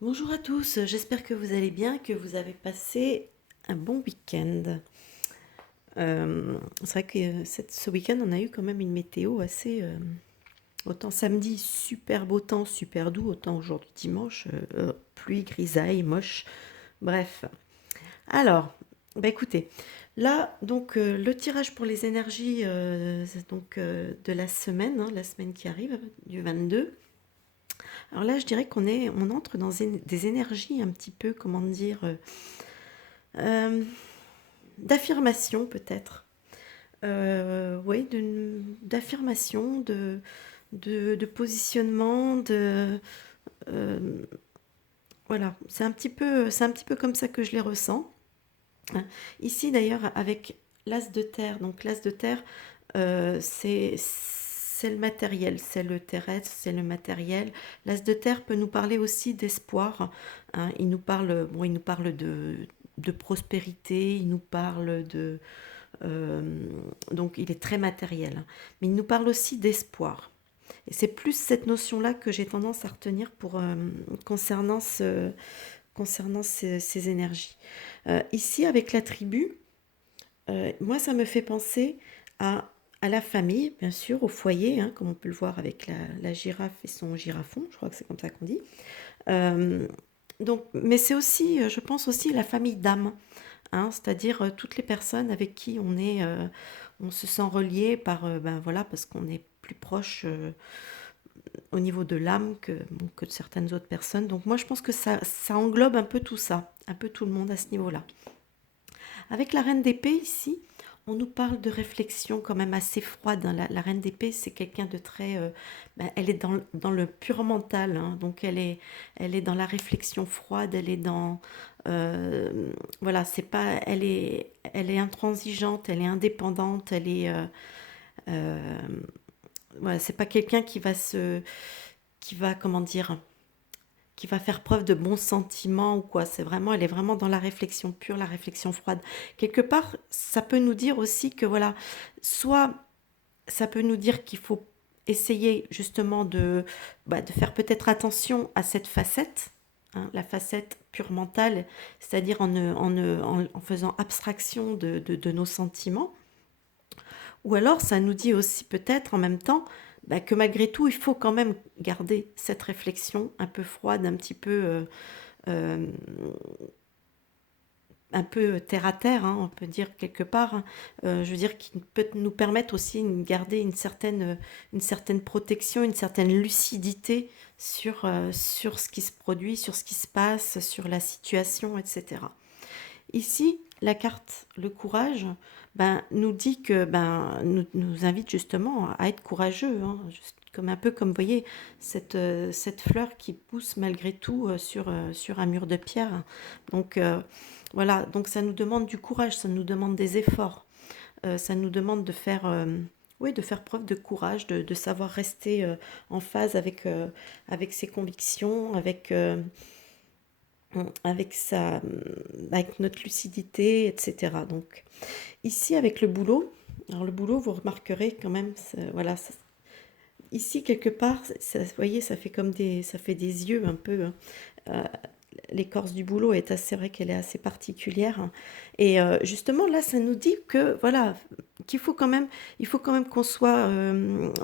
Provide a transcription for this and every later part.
Bonjour à tous, j'espère que vous allez bien, que vous avez passé un bon week-end. C'est vrai que ce week-end, on a eu quand même une météo assez... autant samedi, super beau temps, super doux, autant aujourd'hui dimanche, pluie, grisaille, moche, bref. Alors, bah écoutez, là, donc le tirage pour les énergies de la semaine, hein, la semaine qui arrive, du 22. Alors là, je dirais on entre dans des énergies un petit peu, comment dire, euh, d'affirmation peut-être. Oui, d'affirmation, de positionnement, euh, voilà, c'est un petit peu comme ça que je les ressens. Hein. Ici d'ailleurs avec l'as de terre, donc l'as de terre, c'est le matériel, c'est le terrestre, c'est le matériel. L'as de terre peut nous parler aussi d'espoir. Hein. Il nous parle de prospérité, il nous parle euh, donc il est très matériel, hein. Mais il nous parle aussi d'espoir. Et c'est plus cette notion-là que j'ai tendance à retenir concernant, ces énergies. Ici, avec la tribu, moi, ça me fait penser à, à la famille, bien sûr, au foyer, hein, comme on peut le voir avec la girafe et son girafon, je crois que c'est comme ça qu'on dit. Euh, mais c'est aussi, je pense aussi, la famille d'âme, hein, c'est-à-dire toutes les personnes avec qui on se sent relié ben voilà, parce qu'on est plus proche au niveau de l'âme bon, que de certaines autres personnes. Donc moi, je pense que ça englobe un peu tout ça, un peu tout le monde à ce niveau-là. Avec la reine d'épée ici, on nous parle de réflexion quand même assez froide, hein. La reine d'épée, c'est quelqu'un de très... ben, elle est dans le pur mental, hein. Donc elle est dans la réflexion froide, elle est dans... voilà, c'est pas... elle est intransigeante, elle est indépendante, euh, voilà, c'est pas quelqu'un qui va, comment dire, qui va faire preuve de bons sentiments ou quoi. Elle est vraiment dans la réflexion pure, la réflexion froide. Quelque part, ça peut nous dire aussi que voilà, soit ça peut nous dire qu'il faut essayer justement de faire peut-être attention à cette facette, hein, la facette pure mentale, c'est-à-dire en faisant abstraction de nos sentiments. Ou alors ça nous dit aussi peut-être en même temps bah, que malgré tout, il faut quand même garder cette réflexion un peu froide, euh, un peu terre à terre, hein, on peut dire quelque part. Hein. Je veux dire, qui peut nous permettre aussi de garder une certaine protection, une certaine lucidité sur ce qui se produit, sur ce qui se passe, sur la situation, etc. Ici, la carte le courage ben, nous dit que nous invite justement à être courageux, hein, comme un peu comme vous voyez cette fleur qui pousse malgré tout sur un mur de pierre. Donc voilà, donc ça nous demande du courage, ça nous demande des efforts, ça nous demande de faire oui, de faire preuve de courage, de savoir rester en phase avec ses convictions, avec notre lucidité, etc. Donc ici avec le boulot, alors le boulot, vous remarquerez quand même, voilà, ici quelque part, vous voyez, ça fait des yeux un peu, hein. Euh, L'écorce du boulot c'est vrai qu'elle est assez particulière, hein. Et justement là, ça nous dit que voilà, il faut quand même qu'on soit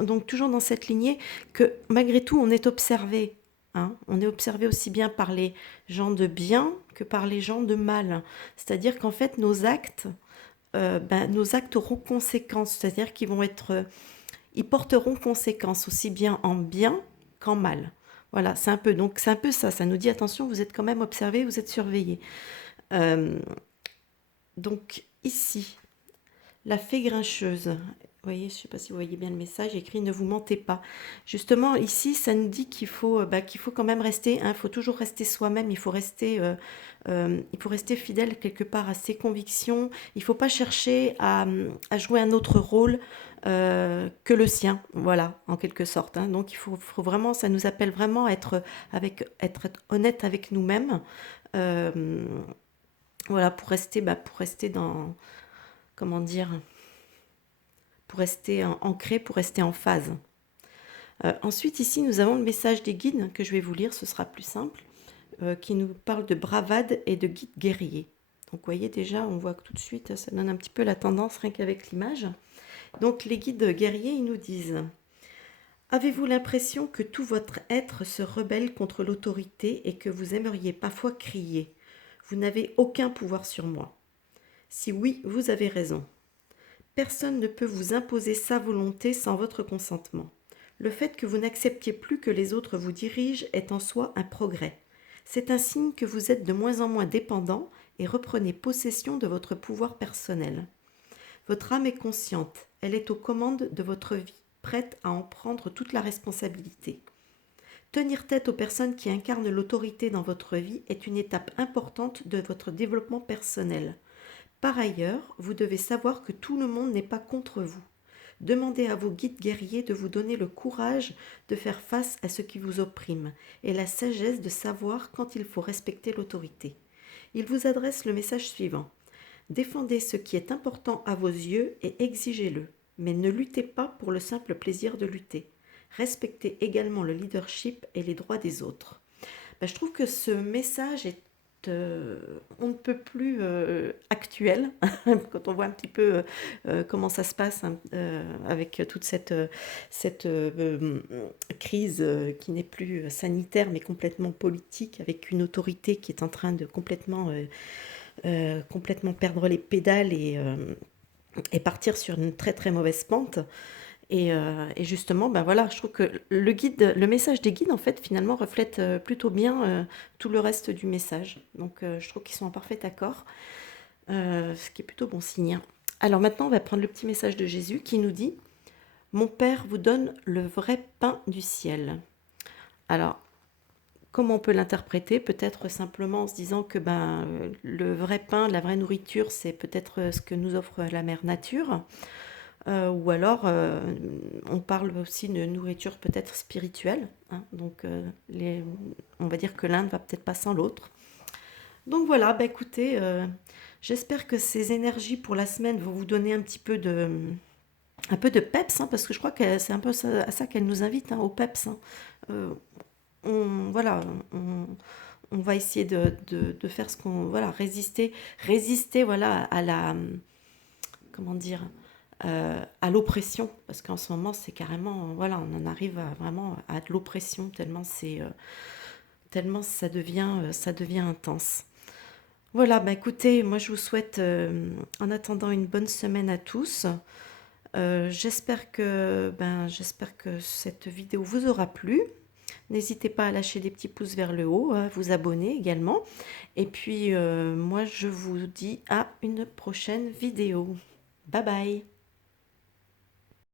donc toujours dans cette lignée que malgré tout, on est observé. Hein. On est observé aussi bien par les gens de bien que par les gens de mal. C'est-à-dire qu'en fait, nos actes auront conséquence, c'est-à-dire ils porteront conséquence aussi bien en bien qu'en mal. Voilà, c'est un peu ça. Ça nous dit attention, vous êtes quand même observé, vous êtes surveillé. Euh, donc ici, la fée grincheuse. Vous voyez, je ne sais pas si vous voyez bien le message écrit ne vous mentez pas. Justement, ici, ça nous dit qu'il faut quand même rester, hein, il faut toujours rester soi-même, il faut rester fidèle quelque part à ses convictions. Il ne faut pas chercher à jouer un autre rôle que le sien, voilà, en quelque sorte. Hein. Donc, faut vraiment, ça nous appelle vraiment à être honnête avec nous-mêmes, euh, voilà, pour rester dans, comment dire, pour rester ancré, pour rester en phase. Ensuite, ici, nous avons le message des guides que je vais vous lire, ce sera plus simple. qui nous parle de bravade et de guide guerrier. Donc vous voyez déjà, on voit que tout de suite, ça donne un petit peu la tendance rien qu'avec l'image. Donc les guides guerriers, ils nous disent: avez-vous l'impression que tout votre être se rebelle contre l'autorité et que vous aimeriez parfois crier: vous n'avez aucun pouvoir sur moi? Si oui, vous avez raison. Personne ne peut vous imposer sa volonté sans votre consentement. Le fait que vous n'acceptiez plus que les autres vous dirigent est en soi un progrès. C'est un signe que vous êtes de moins en moins dépendant et reprenez possession de votre pouvoir personnel. Votre âme est consciente, elle est aux commandes de votre vie, prête à en prendre toute la responsabilité. Tenir tête aux personnes qui incarnent l'autorité dans votre vie est une étape importante de votre développement personnel. Par ailleurs, vous devez savoir que tout le monde n'est pas contre vous. Demandez à vos guides guerriers de vous donner le courage de faire face à ce qui vous opprime et la sagesse de savoir quand il faut respecter l'autorité. Ils vous adressent le message suivant: défendez ce qui est important à vos yeux et exigez-le, mais ne luttez pas pour le simple plaisir de lutter. Respectez également le leadership et les droits des autres. Je trouve que ce message est on ne peut plus actuel quand on voit un petit peu comment ça se passe hein, avec toute cette crise qui n'est plus sanitaire mais complètement politique, avec une autorité qui est en train de complètement perdre les pédales et partir sur une très très mauvaise pente. Et justement, ben voilà, je trouve que le message des guides, en fait, finalement, reflète plutôt bien tout le reste du message. Donc, je trouve qu'ils sont en parfait accord, ce qui est plutôt bon signe. Alors maintenant, on va prendre le petit message de Jésus qui nous dit: mon Père vous donne le vrai pain du ciel. Alors, comment on peut l'interpréter? Peut-être simplement en se disant que le vrai pain, la vraie nourriture, c'est peut-être ce que nous offre la mère nature. Ou alors, on parle aussi de nourriture peut-être spirituelle, hein, donc on va dire que l'un ne va peut-être pas sans l'autre. Donc voilà, écoutez, j'espère que ces énergies pour la semaine vont vous donner un peu de peps, hein, parce que je crois que c'est un peu à ça qu'elle nous invite, hein, au peps. Hein. Euh, voilà, on va essayer de faire ce qu'on... Voilà, résister voilà, à la... Comment dire, à l'oppression, parce qu'en ce moment c'est carrément, voilà, on en arrive vraiment à de l'oppression tellement tellement ça devient intense. Voilà, écoutez, moi je vous souhaite en attendant une bonne semaine à tous. J'espère que cette vidéo vous aura plu. N'hésitez pas à lâcher des petits pouces vers le haut, à vous abonner également. Et puis moi je vous dis à une prochaine vidéo. Bye bye.